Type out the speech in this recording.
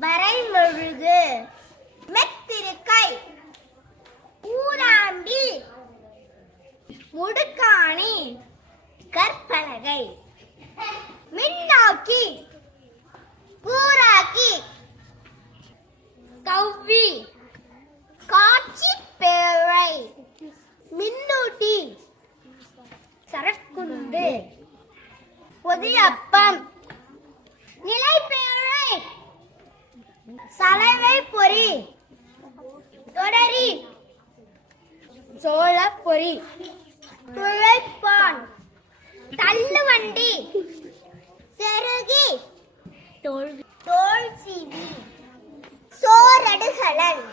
வரைமொழுகு மெத்திருக்கை ஊராண்டி முடுக்காணி கற்பலகை மின்னாக்கி பூராக்கி கவ்வி காட்சி பேழை மின்னூட்டி சரக்குண்டு பொதியப்பம் நிலைப்பேழை சலவை பொறி தொடரி சோளப்பொறி துளைப்பான் தள்ளுவண்டி செருகி தோல் சீவி சோரடுகளன்